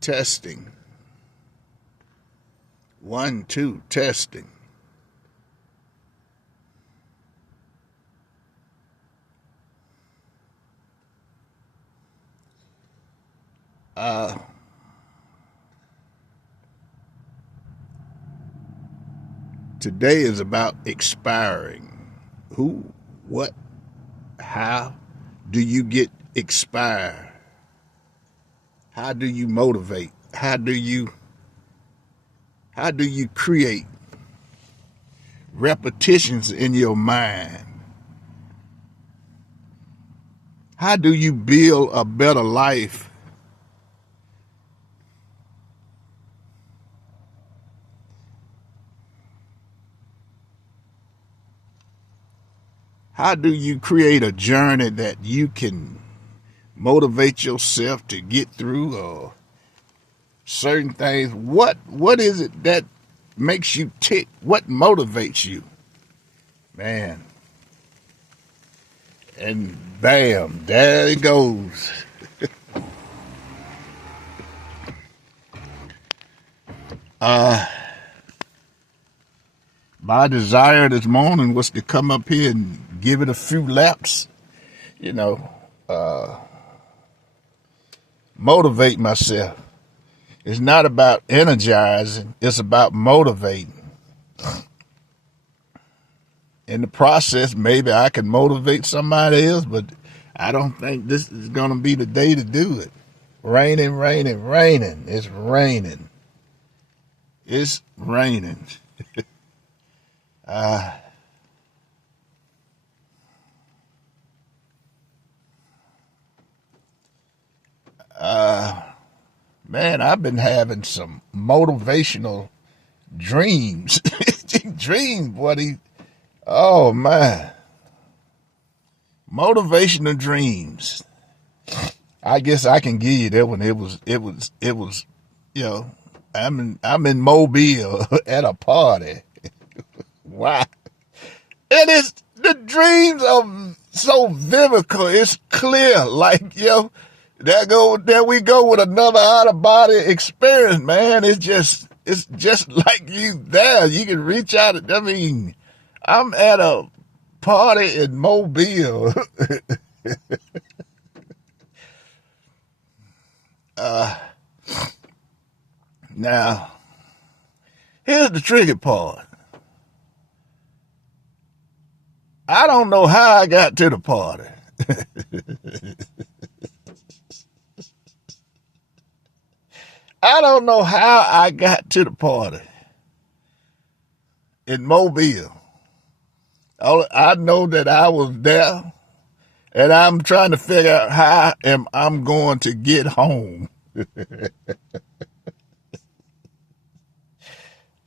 Testing. 1, 2, testing. Uh, Today is about expiring. Who, what, how do you get expired? How do you motivate? How do you create repetitions in your mind? How do you build a better life? How do you create a journey that you can motivate yourself to get through or certain things? What is it that makes you tick? What motivates you? Man. And bam, there it goes. My desire this morning was to come up here and give it a few laps, you know, motivate myself. It's not about energizing, it's about motivating. In the process, maybe I can motivate somebody else, but I don't think this is going to be the day to do it. Raining, raining, raining. It's raining. It's raining. Man, I've been having some motivational dreams. Dreams, buddy. Oh, man. Motivational dreams. I guess I can give you that one. It was, I'm in Mobile at a party. Wow. And it's the dreams are so vivical. It's clear. Like, there we go with another out of body experience, man. It's just like you there. You can reach out. I mean, I'm at a party in Mobile. Now, here's the tricky part. I don't know how I got to the party. I don't know how I got to the party in Mobile. I know that I was there, and I'm trying to figure out how I'm going to get home.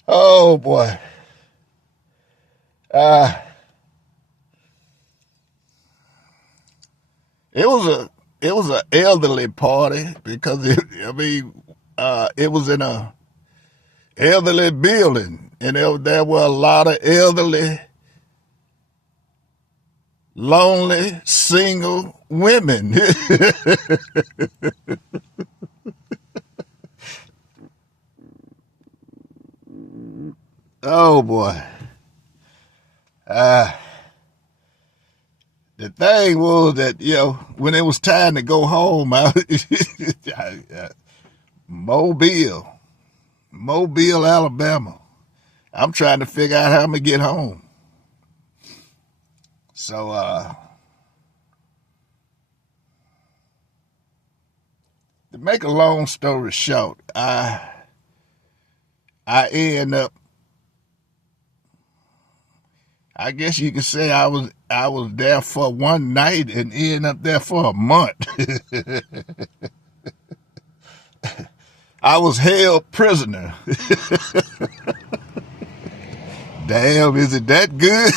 Oh boy. It was a elderly party because it was in a elderly building, and there were a lot of elderly, lonely, single women. Oh boy. The thing was that, when it was time to go home, Mobile, Alabama. I'm trying to figure out how I'm going to get home. So, to make a long story short, I end up, I guess you could say I was there for one night and end up there for a month. I was held prisoner. Damn, is it that good?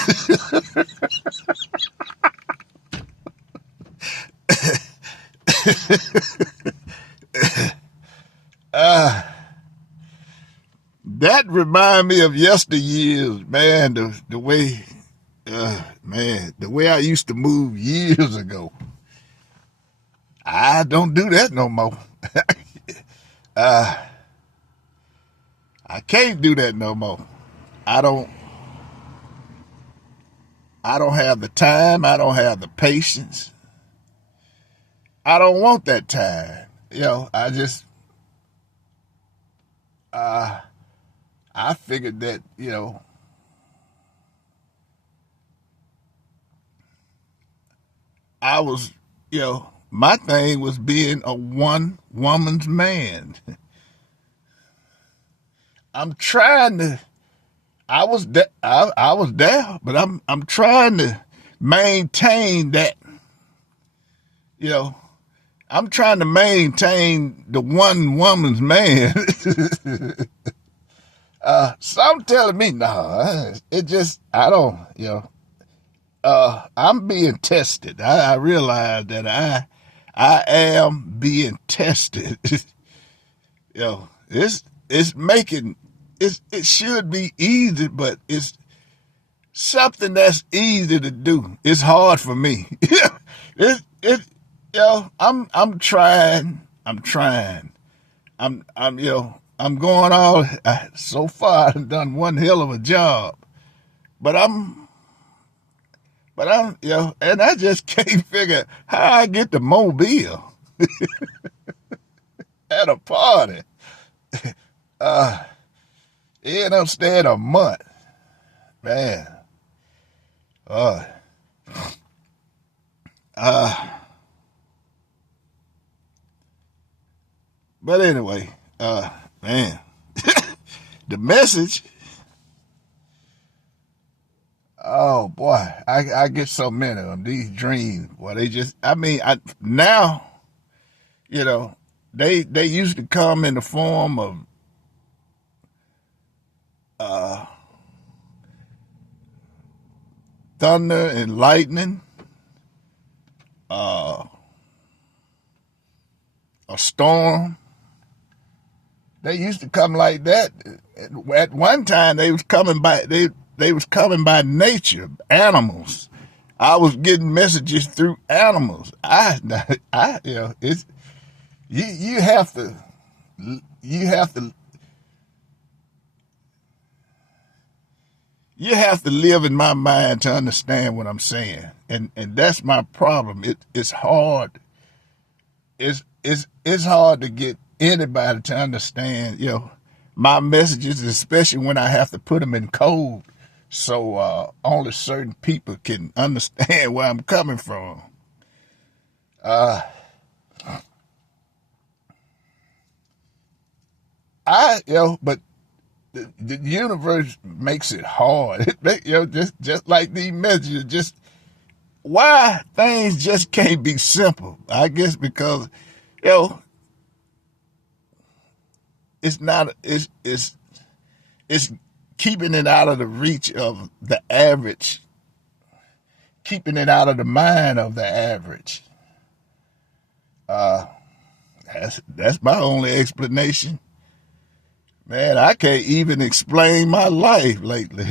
That remind me of yesteryears, man. The way, the way I used to move years ago. I don't do that no more. Uh, I can't do that no more. I don't. I don't have the time. I don't have the patience. I don't want that time. I just. I figured that I was my thing was being a one woman's man. I'm trying to. I was there, but I'm trying to maintain that. You know, I'm trying to maintain the one woman's man. Some telling me no. It just I don't. I'm being tested. I realize that I am being tested. It's making it should be easy, but it's something that's easy to do. It's hard for me. it I'm trying. I'm going all so far. I've done one hell of a job, but I'm and I just can't figure how I get to Mobile at a party. It ended up staying a month, man. But anyway, man, the message. Oh boy, I get so many of them. These dreams, boy, they just. I mean, now, they used to come in the form of thunder and lightning, a storm. They used to come like that. At one time, they was coming by. They was coming by nature, animals. I was getting messages through animals. It's you have to live in my mind to understand what I'm saying, and that's my problem. It's hard. It's hard to get anybody to understand. My messages, especially when I have to put them in code, so only certain people can understand where I'm coming from. But the universe makes it hard. Just like these messages, just why things just can't be simple. I guess because, it's not. It's keeping it out of the reach of the average, keeping it out of the mind of the average. That's my only explanation. Man, I can't even explain my life lately.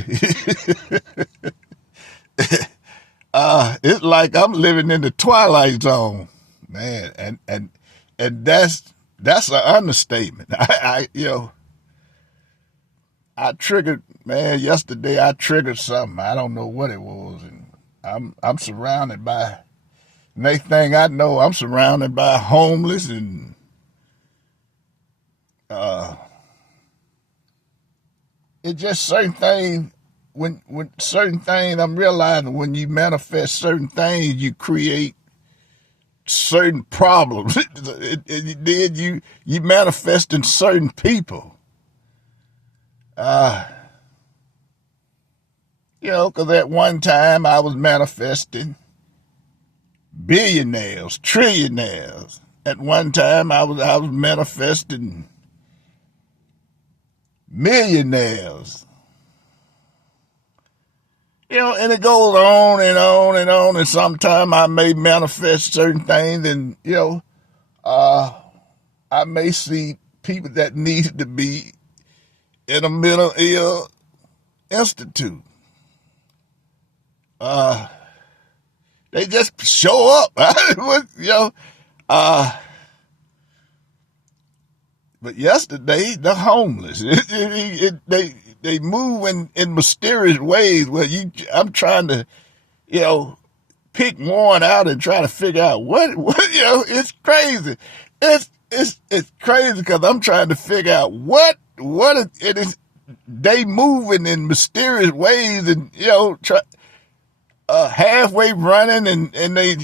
It's like I'm living in the twilight zone, man, and that's an understatement. I triggered, man. Yesterday I triggered something. I don't know what it was, and I'm surrounded by. Next thing I know, I'm surrounded by homeless and it's just certain things. When certain things, I'm realizing when you manifest certain things, you create certain problems. Then you manifest in certain people. Because at one time I was manifesting billionaires, trillionaires. At one time I was manifesting millionaires. And it goes on and on and on. And sometimes I may manifest certain things, and I may see people that need to be in a mental ill institute. They just show up. But yesterday, the homeless, they move in mysterious ways where I'm trying to, you know, pick one out and try to figure out what, it's crazy. It's crazy because I'm trying to figure out what it is. They moving in mysterious ways and, halfway running and they,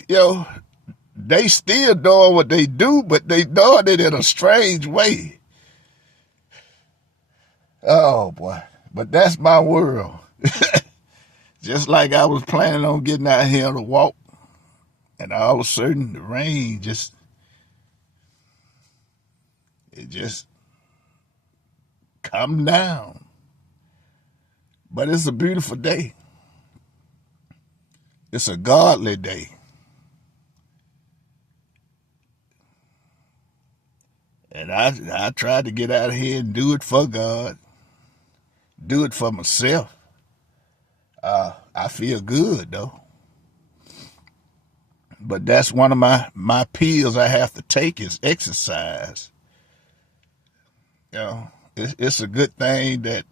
they still doing what they do, but they doing it in a strange way. Oh boy. But that's my world. Just like I was planning on getting out here to walk, and all of a sudden the rain just come down. But it's a beautiful day. It's a godly day. And I tried to get out of here and do it for God, do it for myself. I feel good though. But that's one of my pills I have to take is exercise. It's a good thing that,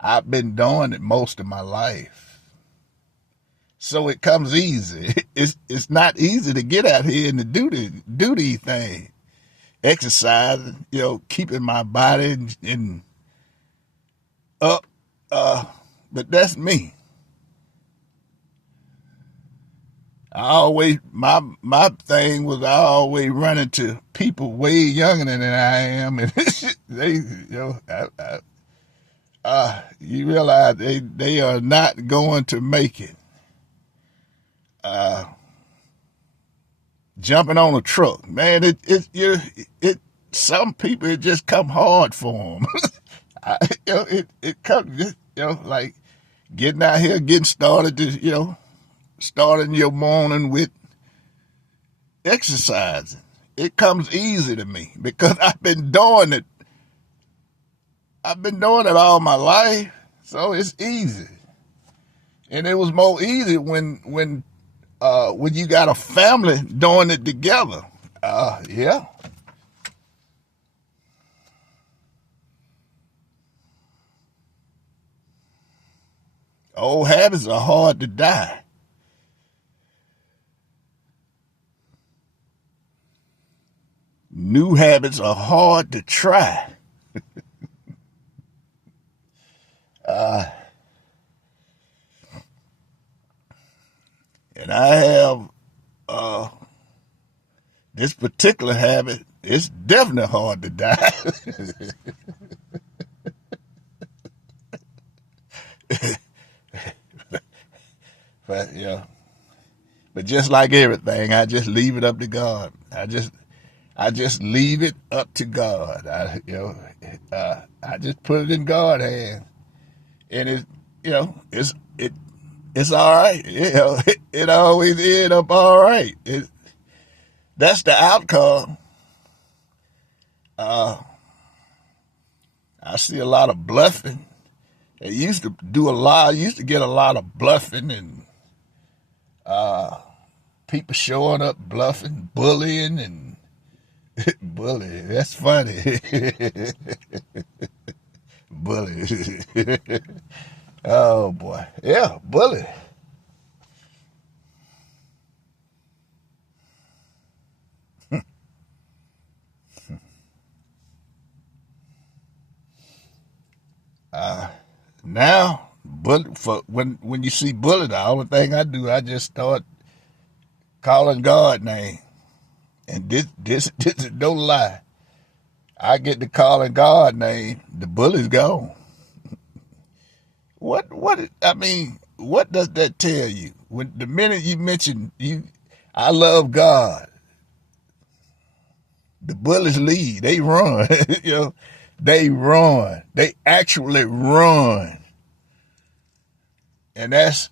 I've been doing it most of my life. So it comes easy. It's not easy to get out here and to do these things. Exercising, keeping my body in up. But that's me. My thing was I always run into people way younger than I am, and they, you realize they are not going to make it. Jumping on a truck, man, some people it just come hard for them. It comes, like getting out here, getting started, starting your morning with exercising. It comes easy to me because I've been doing it. I've been doing it all my life, so it's easy. And it was more easy when you got a family doing it together. Yeah. Old habits are hard to die. New habits are hard to try. And I have this particular habit. It's definitely hard to die. But but just like everything, I just leave it up to God. I just leave it up to God. I just put it in God's hands, and it's all right. It always end up all right. That's the outcome. I see a lot of bluffing. I used to get a lot of bluffing and people showing up bluffing, bullying and bully. That's funny. Bully. Oh boy. Yeah, bully. Now, when you see bully, the only thing I do, I just start calling God name. And this is no lie. I get to calling God name, the bully's gone. What does that tell you? When the minute you mention I love God, the bullies leave. They run. They run. They actually run. And that's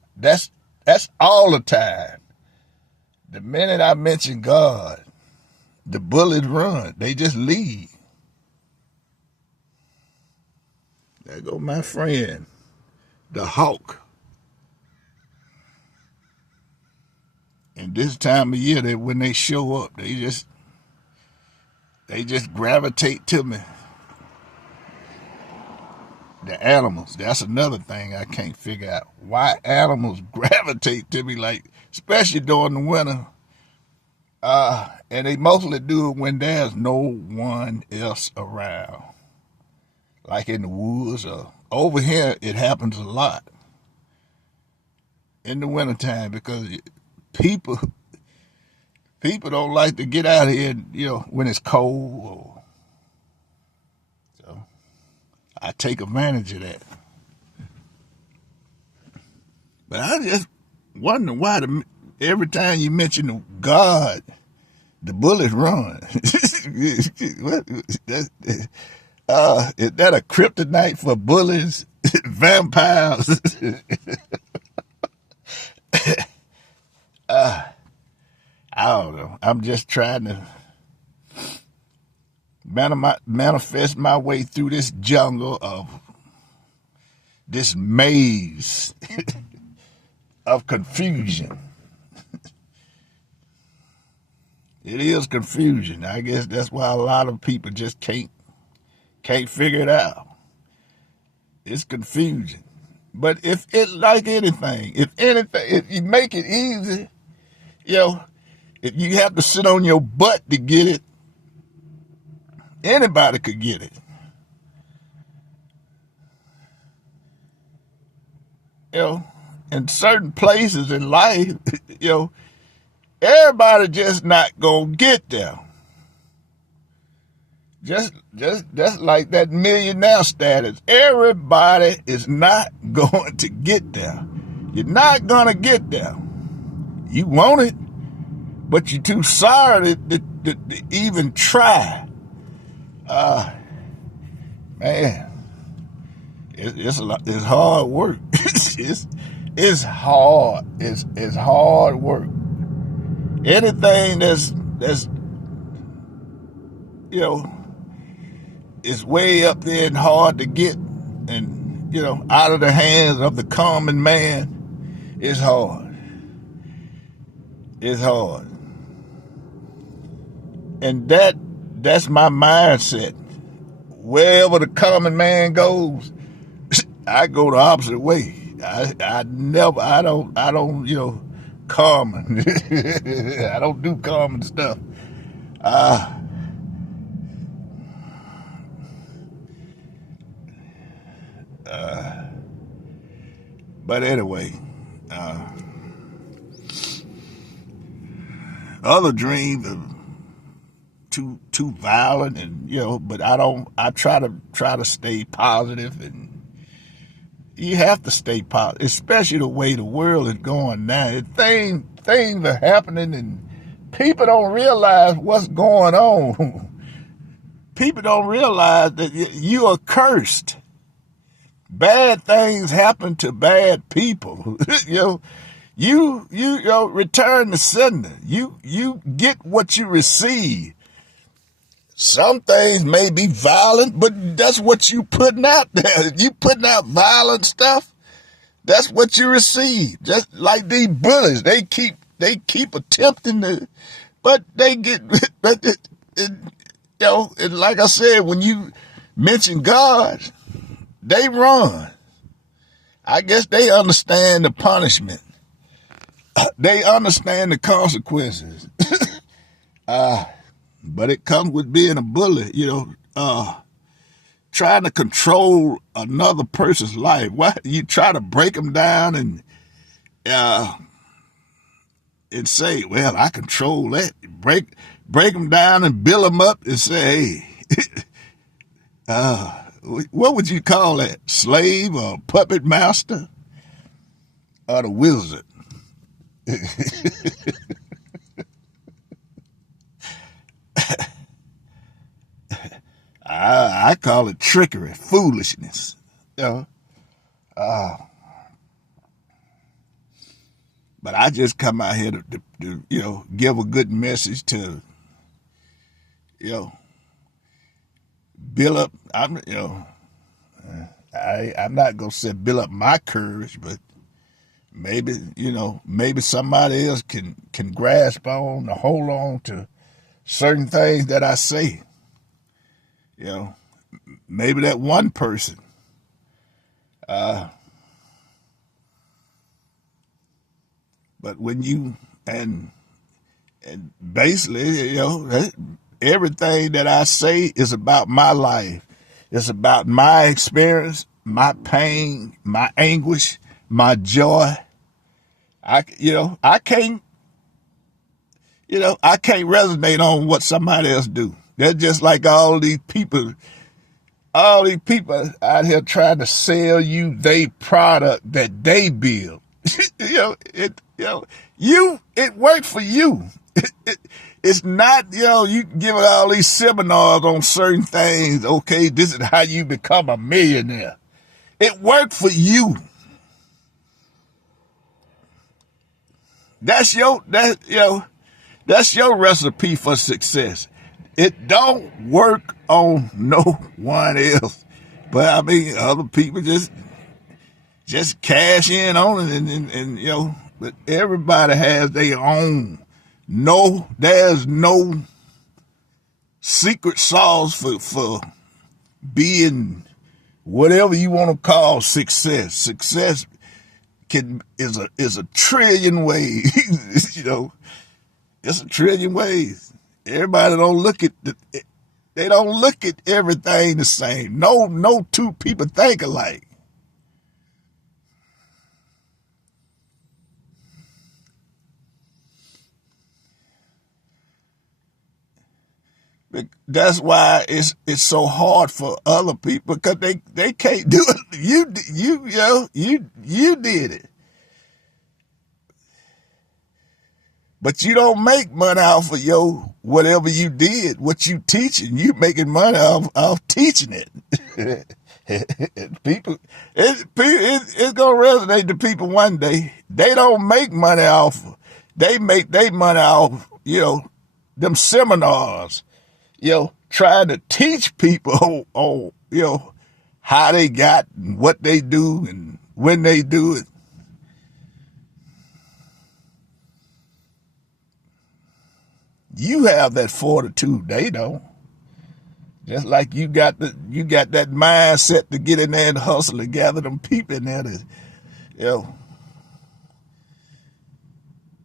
all the time. The minute I mention God, the bullies run. They just leave. There go my friend, the hawk. And this time of year, when they show up, they They just gravitate to me. The animals, that's another thing I can't figure out. Why animals gravitate to me, like, especially during the winter. And they mostly do it when there's no one else around. Like in the woods or over here, it happens a lot in the wintertime because people don't like to get out here, when it's cold. So I take advantage of that. But I just wonder why every time you mention God, the bullets run. Is that a kryptonite for bullies, vampires? I don't know. I'm just trying to manifest my way through this jungle of this maze of confusion. It is confusion. I guess that's why a lot of people just can't figure it out. It's confusion. But if you make it easy, if you have to sit on your butt to get it, anybody could get it. In certain places in life, everybody just not gonna get there. Just like that millionaire status. Everybody is not going to get there. You're not gonna get there. You want it, but you're too sorry to even try. Man, it's hard work. it's hard. It's hard work. Anything that's is way up there and hard to get, and out of the hands of the common man, is hard. It's hard. And that's my mindset. Wherever the common man goes, I go the opposite way. I don't common. I don't do common stuff. But anyway, other dreams are too violent, and but I try to stay positive, and you have to stay positive, especially the way the world is going now. Things are happening and people don't realize what's going on. People don't realize that you are cursed. Bad things happen to bad people. You return the sender. You get what you receive. Some things may be violent, but that's what you putting out there. You putting out violent stuff, that's what you receive. Just like these bullies, they keep attempting to, but they get, and like I said, when you mention God, they run. I guess they understand the punishment. They understand the consequences. But it comes with being a bully, trying to control another person's life. Why you try to break them down and say, well, I control that. Break them down and build them up and say, hey, what would you call that? Slave or puppet master or the wizard? I call it trickery, foolishness. But I just come out here to give a good message to, build up. I'm not gonna say build up my courage, but maybe somebody else can grasp on or hold on to certain things that I say. You know, maybe that one person. But when you and basically, everything that I say is about my life. It's about my experience, my pain, my anguish, my joy. I can't, I can't resonate on what somebody else do. They're just like all these people out here trying to sell you their product that they build. It worked for you. It's not, you giving all these seminars on certain things. Okay, this is how you become a millionaire. It worked for you. That's your recipe for success. It don't work on no one else. But I mean, other people just cash in on it and but everybody has their own. No, there's no secret sauce for being whatever you want to call success. Success is a trillion ways. It's a trillion ways. Everybody they don't look at everything the same. No two people think alike. That's why it's so hard for other people, because they can't do it. You did it, but you don't make money off of whatever you did. What you teaching, you making money off teaching it. People, it's gonna resonate to people one day. They don't make money off. They make their money off them seminars. Trying to teach people how they got and what they do and when they do it. You have that fortitude. They don't. Just like you got that mindset to get in there and hustle and gather them people in there to,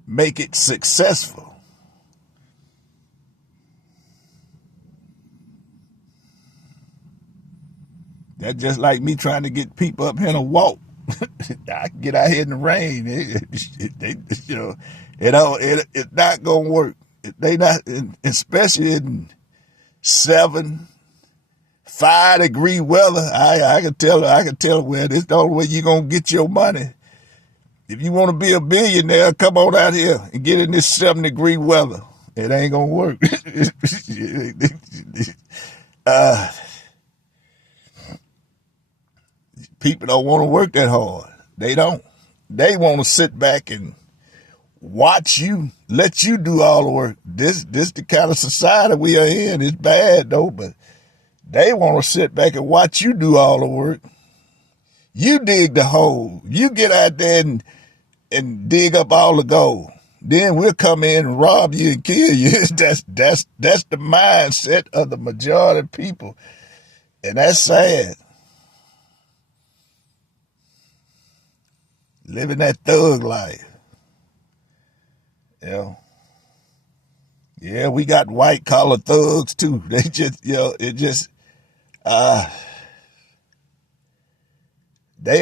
make it successful. That's just like me trying to get people up here to walk. I can get out here in the rain. It's not gonna work. They not, especially in 5-degree weather. I can tell where this is the only way you're gonna get your money. If you want to be a billionaire, come on out here and get in this 7-degree weather. It ain't gonna work. People don't want to work that hard. They don't. They want to sit back and watch you, let you do all the work. This the kind of society we are in. It's bad though, but they want to sit back and watch you do all the work. You dig the hole. You get out there and dig up all the gold. Then we'll come in and rob you and kill you. That's the mindset of the majority of people, and that's sad. Living that thug life. Yeah, we got white collar thugs too. They just, they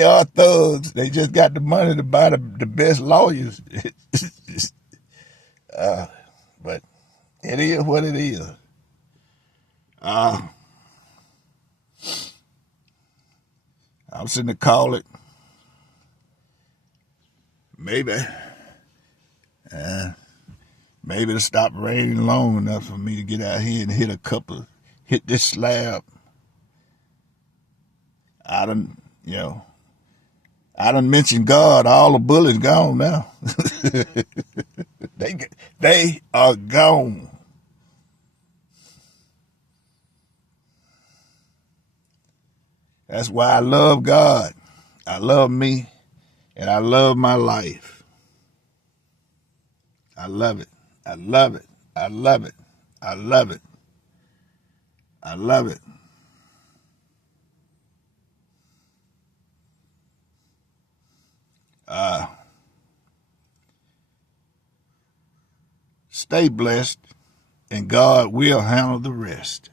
are thugs. They just got the money to buy the best lawyers. But it is what it is. I'm sitting to call it. Maybe it'll stop raining long enough for me to get out here and hit this slab. I done mentioned God. All the bullets gone now. They are gone. That's why I love God. I love me. And I love my life. I love it. I love it. I love it. I love it. I love it. Stay blessed, and God will handle the rest.